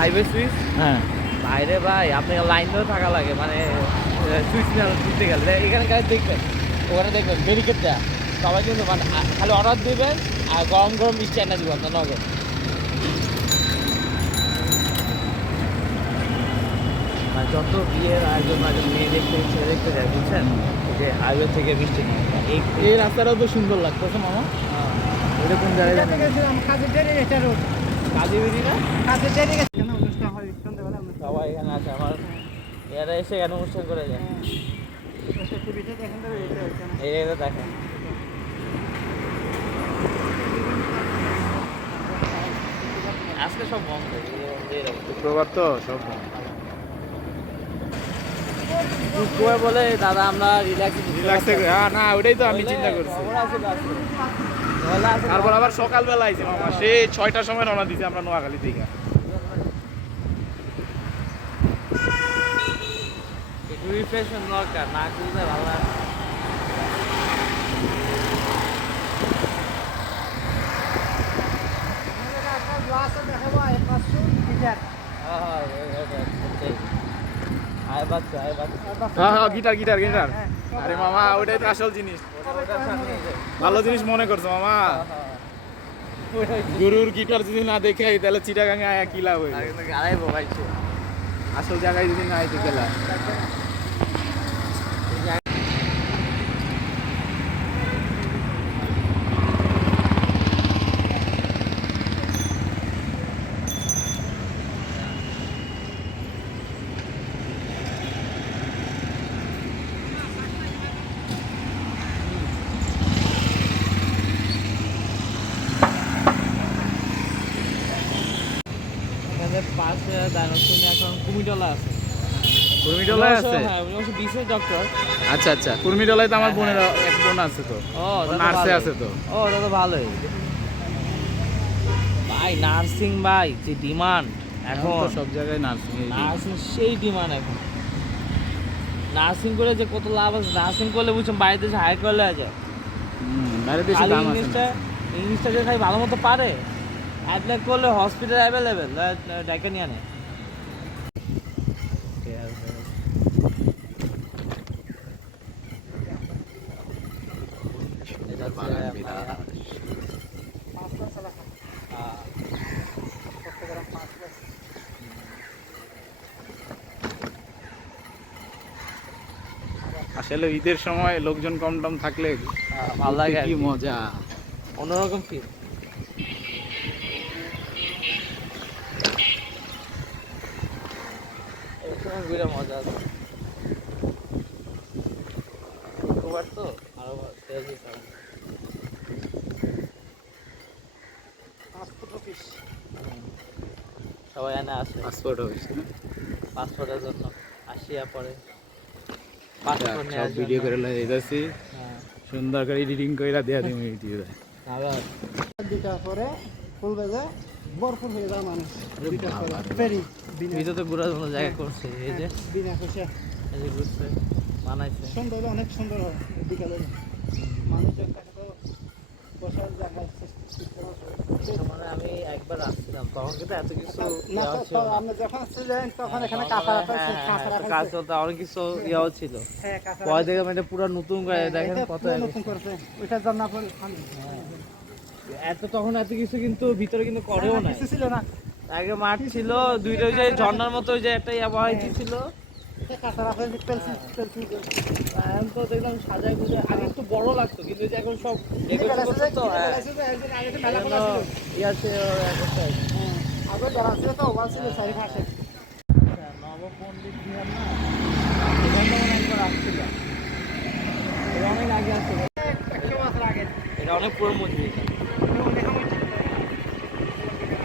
Highway switch. হ্যাঁ বাইরে ভাই আপনাকে লাইন ধরে থাকা লাগে, মানে সুইচ না দিতে গেলে। এখানে গাড়ি দেখবেন, ওখানে দেখবেন ব্যারিকেড দেয়া, সবাই কিন্তু মানে খালি অর্ডার দেবেন আর গরম গরম মিষ্টি এনে দিব আপনার নগদ। আর যত বিয়ের আয়োজন আয়োজন মেয়ে দেখতে ছেলে দেখতে যায় বুঝছেন, যে হাইওয়ে থেকে মিষ্টি নিয়ে এই রাস্তাটাও তো সুন্দর লাগতেছে মামা। এটা কোন জায়গায় জানি না। কাজে বেরি না কাজের ডেরি গেছে কেন অনুষ্ঠান হয় সন্ধ্যাবেলা অনুষ্ঠান সবাই এখানে আছে, আমার এরা এসে এখানে অনুষ্ঠান করে যায়। টিভিতে দেখেন তো এটা হচ্ছে না এই এটা দেখেন আজকে সব বন্ধ, শুক্রবার তো সব শুক্রবার বলে দাদা আমরা রিল্যাক্সে না ওটাই তো আমি চিন্তা করছি। তারপর আবার সকালবেলা আইছে মামা, সেই 6টার সময় রওনা দিছি আমরা নোয়াখালী থেকে। একটু রিফ্রেশমেন্ট দরকার, না করলে ভালো লাগে না। হ্যাঁ হ্যাঁ গিটার গিটার গিটার। আরে মামা ওটাই তো আসল জিনিস, ভালো জিনিস মনে করছো মামা। গুরুর গিটার যদি না দেখে তাহলে চিটাগাঙে আয়া কি লাভ হইবে? আসল জায়গায় যদি না আইতে গেলা। পাশে দায়নশ্রী এখন কুমিটলা আছে। কুর্মিটলায় আছে? হ্যাঁ উনি অবশ্য বিশেষ ডক্টর। আচ্ছা আচ্ছা, কুর্মিটলায় তো আমার বোনের এক বোন আছে তো, ও নার্সে আছে তো। ও দাদা ভালোই ভাই, নার্সিং ভাই যে ডিমান্ড এখন এখন, তো সব জায়গায় নার্সিং। নার্সিং সেই ডিমান্ড এখন। নার্সিং করে যে কত লাভ আছে, নার্সিং করলে বুঝছেন বাইরে দেশে হায়ার করলে যায়। বাইরে দেশে খালি দাম আছে। ইংলিশটা যে খালি ভালো মতো পারে, অ্যাপ্লাই করলে হসপিটাল অ্যাভেলেবেল ডাইকা নিয়ে আনে। আসলে ঈদের সময় লোকজন কম টম থাকলে ভালো লাগে আর কি কি। মজা। অন্যরকম ফিল। এই সময় ঘুরে মজা আছে। শুক্রবার তো আরো তেজ দিতে পাসপোর্ট অফিস সবাই এনে আসে পাসপোর্ট অফিস পাসপোর্টের জন্য, আসিয়া পরে সব পাসপোর্ট নেওয়ার ভিডিও জন্য। করে যাইতাছি, হ্যাঁ সুন্দর করে এডিটিং কইরা দেয়া দিমু ইউটিউবে। আবার দুটার পরে ফুল বেজে ভরপুর হয়ে যায় মানুষ। দুটার পরে বাবা রে ফেরি ভিতরে তো ঘোরার জন্য জায়গা করছে, এই যে বিনা পয়সা এই যে ঘুরছে বানাইছে। সুন্দর, অনেক সুন্দর হয় বিকালে। মানুষ একটা তো বসার জায়গা মানে আমি একবার আসছিলাম তখন কিন্তু এত কিছু না ইয়েও তো ছিল না। আপনি যখন ছিলেন তখন এখানে তখন কাঁচা হ্যাঁ, রাখা হ্যাঁ, কাঁচা হ্যাঁ, রাখা কাজ চলতে অনেক কিছু ইয়েও ছিল। হ্যাঁ কাঁচা পরে দেখলাম এটা পুরো নতুন করে দেখেন এটা কত পুরো নতুন করছে ওইটার জন্য আপনার এত তখন এত কিছু কিন্তু ভিতরে কিন্তু করেও না। কিছু ছিল না, আগে মাঠ ছিল দুইটা, ওই যে ঝর্ণার মতো ওই যে একটা আবহাওয়া ছিল। কাঁচা রাখা পেলছি এখন তো দেখলাম সাজাই গুজে, আগে একটু বড় লাগতো কিন্তু এই যে এখন সব ডেকোরেশন করছে তো। হ্যাঁ ইয়াছে আগে যারা ছিল তো ওভার ছিল চারিপাশে। নবপণ্ডিত বিহার না, এখানে তো মনে একবার আসছিলাম, এটা অনেক আগে আসছিল। 100 বছর আগে এটা অনেক পুরো মসজিদ।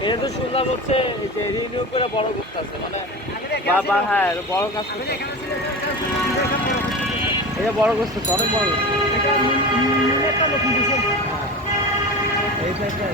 এটা তো শুনলাম হচ্ছে এই যে রিনিউ করে বড় করতেছে, মানে বাবা হ্যাঁ বড় কাজ করছে। এটা বড় করছে তো, অনেক বড় করছে। এই সাইডটা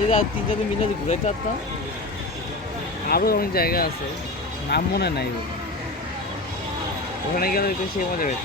যদি আর 3-4 দিন মিলে যদি ঘুরাইতে পারতাম, আরও অনেক জায়গা আছে, নাম মনে নাই ওখানে গেলে একটু সে মজা পেত।